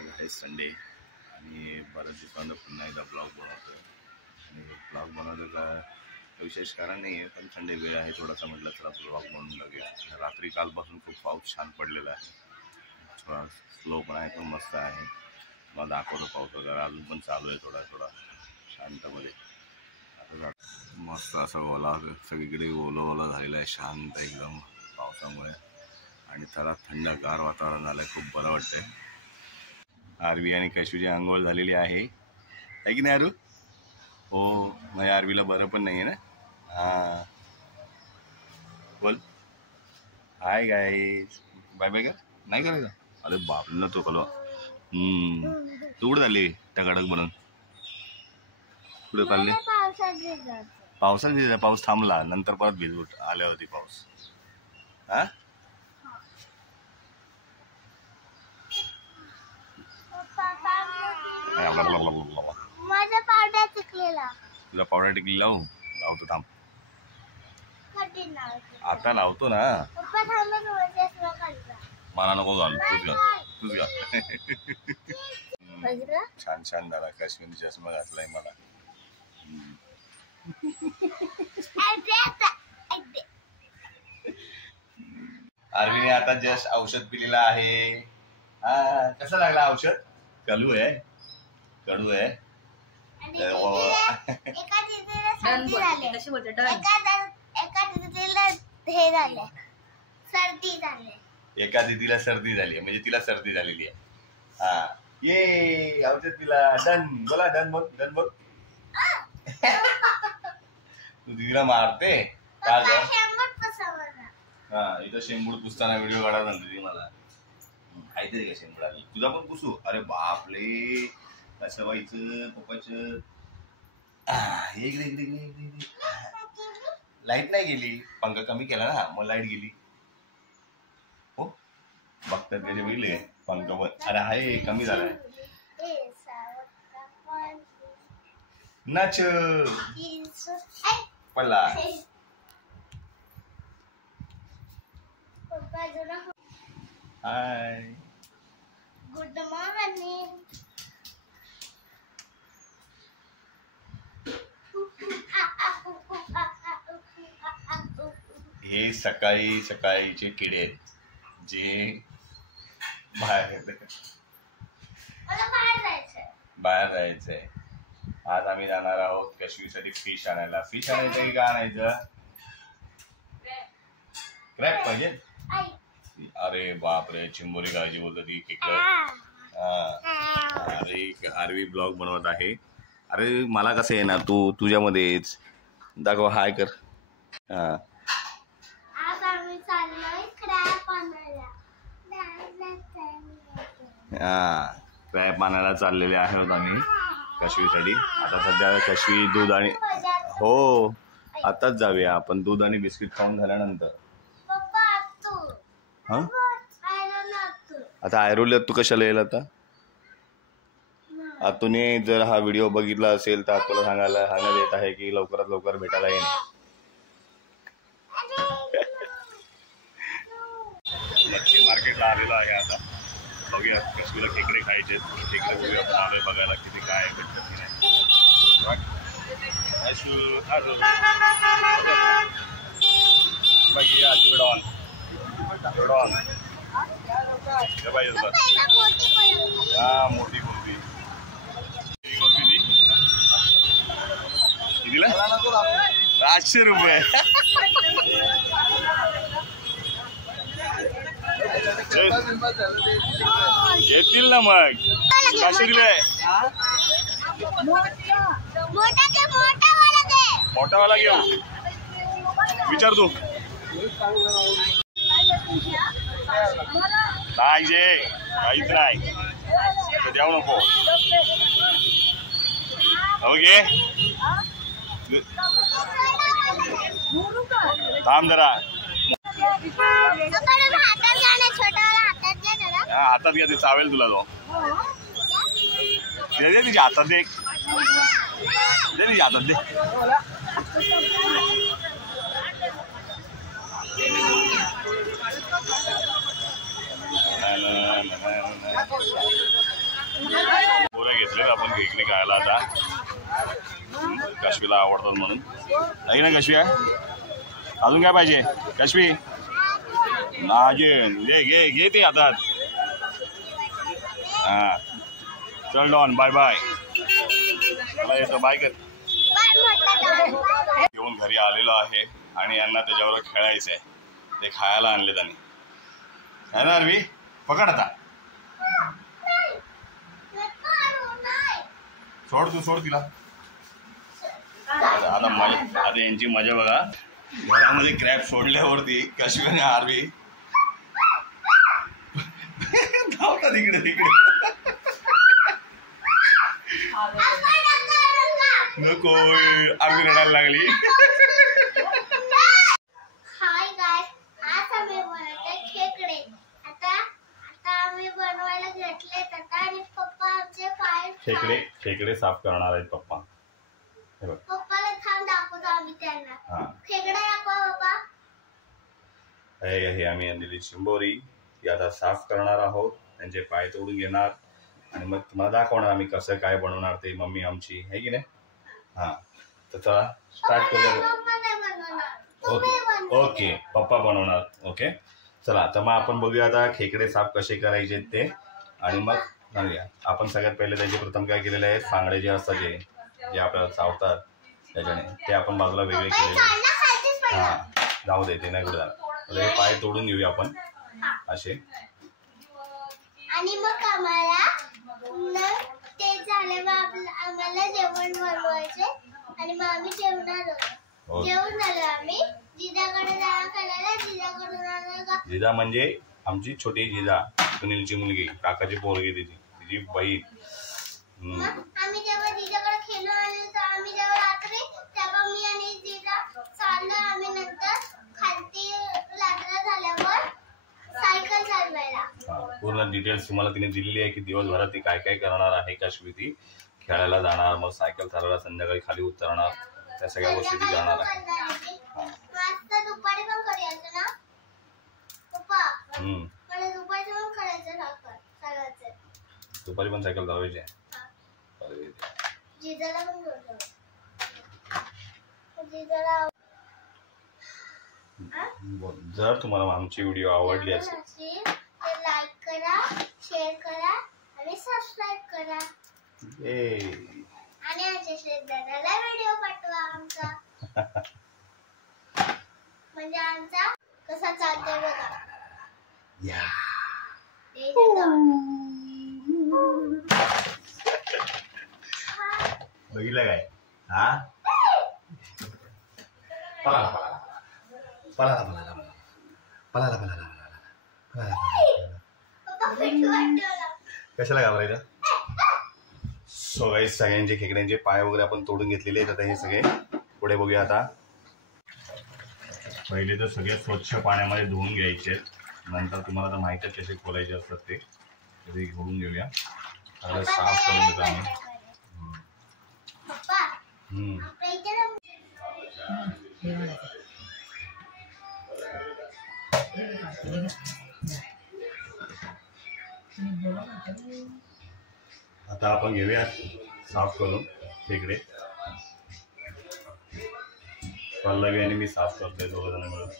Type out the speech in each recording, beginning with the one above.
आज आहे संडे आणि बऱ्याच दिवसांना पुन्हा एकदा ब्लॉग बनवतो आणि ब्लॉग बनवण्याचं विशेष कारण नाही आहे, पण संडे वेळ आहे थोडासा, म्हटलं चला ब्लॉग बनवून लागेल. रात्री कालपासून खूप पाऊस छान पडलेला आहे, थोडा स्लो पण आहे पण मस्त आहे. मला दाखवतो पाऊस वगैरे अजून पण चालू आहे थोडा थोडा शांतमध्ये. आता मस्त असं ओला सगळीकडे ओलं ओलं झालेलं आहे, शांत एकदम पावसामुळे आणि त्याला थंडगार वातावरण झालं आहे, खूप बरं वाटतंय. आरवी आणि कैशूची आंघोळ झालेली आहे की नाही आरू? हो, मग आरवीला बरं पण नाही आहे ना. हां बोल हाय गाईज, बाय बाय का नाही करायचं? अरे बापरे, तो कलो तू कुठे झाली टकाटक बनून? कुठे चालली? पावसात भिजला, पाऊस थांबला नंतर परत भिजवत आल्या होती पाऊस. हा तुला पावडर टिकली लावतो थांब, आता लावतो ना. मला नको घाल, तूच घाल. छान छान झाला. काश्मीरी चष्मा घातलाय मला. आरवीने आता जस्ट औषध पिलेलं आहे. हा कसं लागला औषध? कडू आहे, कडू आहे. एका दीदीला सर्दी झाली म्हणजे तिला सर्दी झालेली आहे. हा ये औषध तिला डन बोला, डन बोल, डन बोल. तू दीदीला मारते का? हा इथं शेंबूड पुसताना व्हिडिओ काढायला सांगते ती मला. काहीतरी का शेंबूड आली, तुझा पण पुसू? अरे बापले, कसं व्हायचं पप्पाचं. इकडे इकडे इकडे इकडे. लाईट नाही गेली, पंखा कमी केला ना मग लाईट गेली. हो बघतात त्याचे बघितले पंखा वर. अरे हाय कमी झालाय नाच पडला. Hi good morning. हे सकाळी सकाळीचे किडे आहेत जे बाहेर जायचंय. आज आम्ही जाणार आहोत कश्मीरसाठी फिश आणायला. फिश आणायचं की काय आणायचं? क्रॅप पाहिजे. अरे बापरे, चिंबोरी काळजी बोलतो ती खेकडं. अरे आरवी ब्लॉग बनवत आहे. अरे मला कसं येणार, तू तुझ्यामध्येच दाखव, हाय कर. हा क्रॅप आणायला चाललेले आहोत आम्ही कशवीसाठी. आता सध्या कशवी दूध आणि हो आताच जाऊया आपण, दूध आणि बिस्किट खाऊन झाल्यानंतर. हा आता आयरोल्यात तू कशाला येईल आता? आतूने जर हा व्हिडिओ बघितला असेल तर तुला सांगण्यात येत आहे की लवकरात लवकर भेटायला येईल. मच्छी मार्केटला आलेलो आहे आता. बघूया कश्मीरला खेकडे खायचे, खेकडे बघूया पण आलोय बघायला किती काय भेटतात की नाही. मोठी कोलबी कितीला? 800 रुपये. येतील ना मग. 500 दिले. मोठावाला घेऊ, विचार तू. नाही जे काहीच नाही द्याऊ नको. ओके थांब जरा. हातात घ्या, ते चावेल तुला. तो दे तिच्या हातात, दे तिच्या हातात दे. घेतले आपण खेकडी खायला आता. काशवीला आवडतात म्हणून. नाही ना काशवी आहे अजून काय पाहिजे काशवी? अजून घे घे घे ते हातात. हा चल डॉन बाय बाय. मला येतो बाय कर. येऊन घरी आलेलो आहे आणि यांना त्याच्यावर खेळायचं आहे. ते खायला आणले त्यांनी. आहे ना अरवी पकड आता. सोड तू सोड तिला. आता मजा आता यांची मजा बघा. घरामध्ये क्रॅप सोडल्यावरती काशवी आणि आरवी धावतात इकडे तिकडे. नको आरवी रडायला लागली. हाय गाइस, आज आम्ही बनवतोय खेकडे. आता आम्ही बनवायला घेतले आता आणि पप्पा आमचे पाय खेकडे साफ करणार आहेत पप्पा. पप्पाला थांब दाखवतो आम्ही त्यांना. खेकडे दाखवा पप्पा. हे आम्ही आणलेली चिंबोरी ती आता साफ करणार आहोत. त्यांचे पाय तोडून घेणार आणि मग तुम्हाला दाखवणार आम्ही कसं काय बनवणार ते. मम्मी आमची आहे की नाही. हा तर चला स्टार्ट करूया. ओके पप्पा बनवणार. ओके चला तर मग आपण बघूया आता खेकडे साफ कसे करायचे ते आणि मग सांगूया. आपण सगळ्यात पहिले त्याचे प्रथम काय केलेले आहेत फांगडे जे असतात जे आपल्याला चावतात त्याच्याने ते आपण बाजूला वेगळे केलेले. हा जाऊ दे ते नाही कुठे जाणार. हे पाय तोडून घेऊया आपण असे. आणि मग आम्हाला ते झाल्यावर आम्हाला जेवण बनवायचे आणि मग आम्ही जेवणार होतो. जेवण झालं आम्ही जिजाकडे जायला करायला. जिजाकडून आलं का. जिजा म्हणजे आमची छोटी जिजा सुनीलची मुलगी काकाची पोरगी तिची बहीण. आम्ही जेव्हा जिजाकडे खेळलो आणि आम्ही जेव्हा रात्री तेव्हा मी आणि जिजा चाललो. आम्ही नंतर खालती रात्र झाल्यावर सायकल चालवायला. पूर्ण डिटेल्स तुम्हाला तिने दिलेली आहे की दिवसभरात ती काय काय करणार आहे. काशवी ती खेळायला जाणार मग सायकल चालवायला संध्याकाळी खाली उतरणार त्या सगळ्या गोष्टी ती करणार आहे. दुपारी पण करायचं ना पप्पा. मला दुपारी पण करायचं. दुपारी पण सायकल चालवायची. जिजाला पण बोलतो. जिजाला जर तुम्हाला आमची व्हिडिओ आवडली असेल तर लाईक करा, शेअर करा आणि सबस्क्राईब करा. आणि आमच्या शेजाऱ्याला व्हिडिओ पाठवा आमचा. म्हणजे आमचा कसा चालतोय बघा. बघितलं काय. हा पळाला कशाला घाबरायचं. सगळ्यांचे खेकड्यांचे पाय वगैरे आपण तोडून घेतलेले आहेत. आता हे सगळे पुढे बघूया. आता पहिले तर सगळे स्वच्छ पाण्यामध्ये धुवून घ्यायचे. नंतर तुम्हाला तर माहिती आहे कसे खोलायचे असतात ते घोळून घेऊया. सगळं साफ करून घेतो आम्ही. आता आपण घेऊया साफ करून खेकडे. पल्लवी आणि मी साफ करतोय दोघ जण मिळून.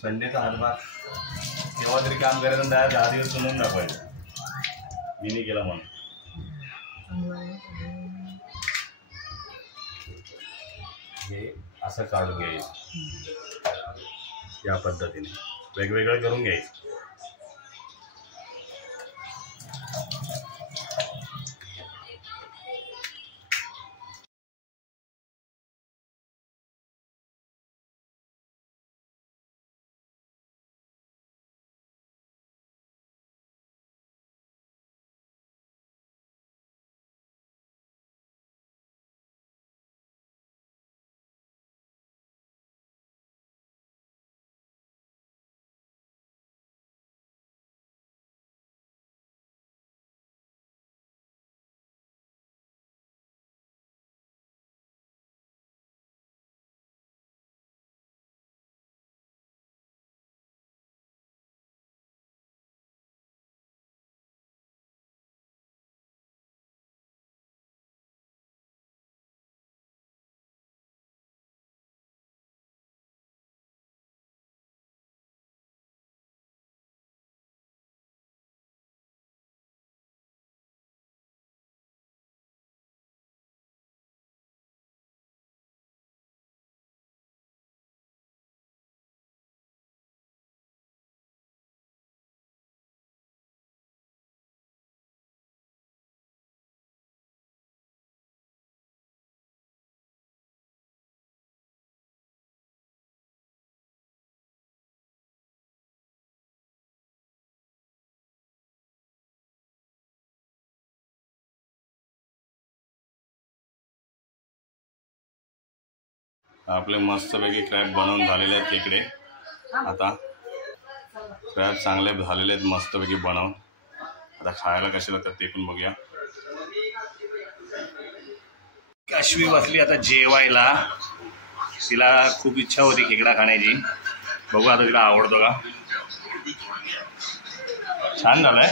संडेचा हातभार केव्हा तरी काम करायचं 10 दिवस सुनून दाखवायचं. मी नाही केला म्हणून. हे असं काढून घ्यायचं या पद्धतीने वेगवेगळं करून घ्यायचं. आपले मस्तपैकी क्रॅब बनवून झालेले आहेत खेकडे. आता क्रॅब चांगले झालेले आहेत मस्तपैकी बनवून. आता खायला कसे लागतात ते पण बघूया. काशवी बसली आता जेवायला. तिला खूप इच्छा होती खेकडा खाण्याची. बघू आता तिला आवडतो का. छान झालंय.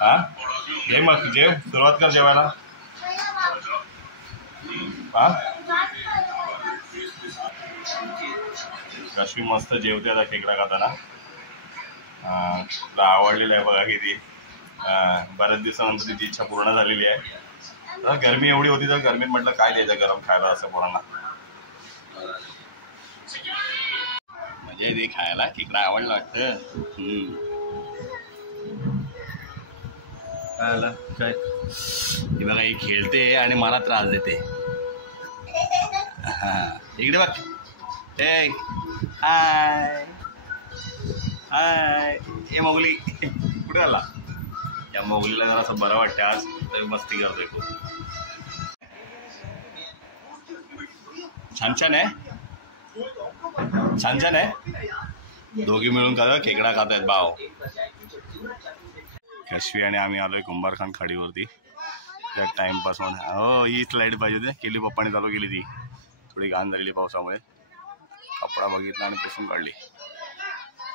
हा हे मग जेव, सुरुवात कर जेवायला. हा काशवी मस्त जेवते आता खेकडा खाताना. तुला आवडलेलं आहे बघा किती. बऱ्याच दिवसानंतर तिची इच्छा पूर्ण झालेली आहे. तर गरमी एवढी होती तर गरमीत म्हटलं काय द्यायचं गरम खायला असं पोरांना. मजा येते खायला. खेकडा आवडला वाटतं. काय आलं काय. ती बघा ही खेळते आणि मला त्रास देते. इकडे बघ. हाय हाय. हे मोगली कुठे आला. त्या मोगलीला जरासं बरं वाटतं आज तर मस्ती करतोय खूप. छान छान आहे. छान छान आहे. दोघी मिळून का खेकडा खात आहेत भाव. काशवी आणि आम्ही आलोय कुंभारखान खाडीवरती. त्या टाइमपास म्हणून. हो ही स्लाईड पाहिजे होती. केली पप्पाने चालू केली ती. थोडी घाण झालेली पावसामुळे. कपडा बघितला आणि पुसून काढली.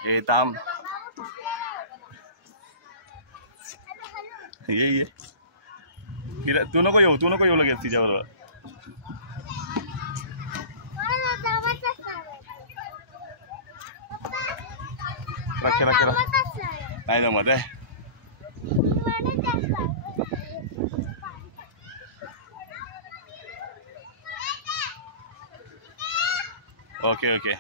हे थांब. ये तू नको येऊ लगेच तिच्याबरोबर. खेळा नाही जमत आहे. Okay okay.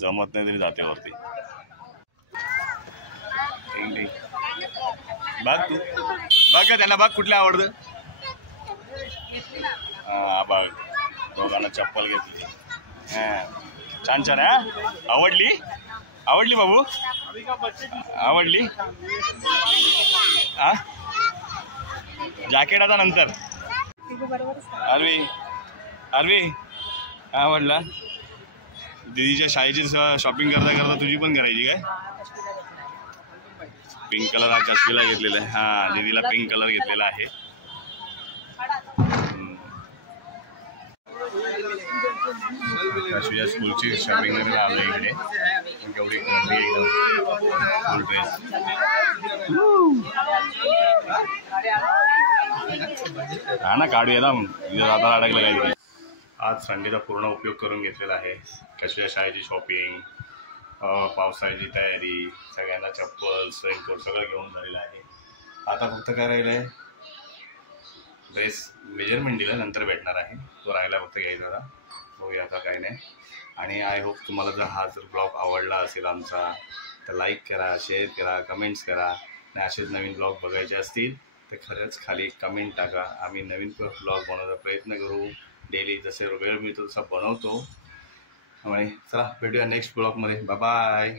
जमत नाही तरी जाते वरती. बघ तू बघ का त्यांना. बघ कुठल्या आवडतं. हा बघ दोघांना चप्पल घेतली. छान छान आहे. आवडली बाबू. आवडली. हा जॅकेट आता नंतर. अरवी आवडला. दीदीच्या शाळेची शॉपिंग करता करता तुझी पण करायची काय. पिंक कलर हा काशवीला घेतलेला आहे. हा दीदीला पिंक कलर घेतलेला आहे. काशवीच्या स्कूलची शॉपिंग करायला आलो इकडे. केवढी गर्दी एकदम. फुल ड्रेस. हा ना काढूया ना आता अडकलं काय. आज संडेचा पूर्ण उपयोग करून घेतलेला आहे. काशवीच्या शाळेची शॉपिंग, पावसाळ्याची तयारी, सगळ्यांना चप्पल रेनकोट सगळं घेऊन झालेलं आहे. आता फक्त काय राहिलं आहे ड्रेस मेजरमेंट दिलं नंतर भेटणार आहे. तो राहिला फक्त घ्यायचा होता. बघूया आता काय नाही. आणि आय होप तुम्हाला जर ब्लॉग आवडला असेल आमचा तर लाईक करा, शेअर करा, कमेंट्स करा. आणि असेच नवीन ब्लॉग बघायचे असतील तर खरंच खाली कमेंट टाका. आम्ही नवीन ब्लॉग बनवण्याचा प्रयत्न करू. डेली जसे वेळ मिळतो तसा बनवतो. त्यामुळे चला भेटूया नेक्स्ट ब्लॉगमध्ये. Bye bye.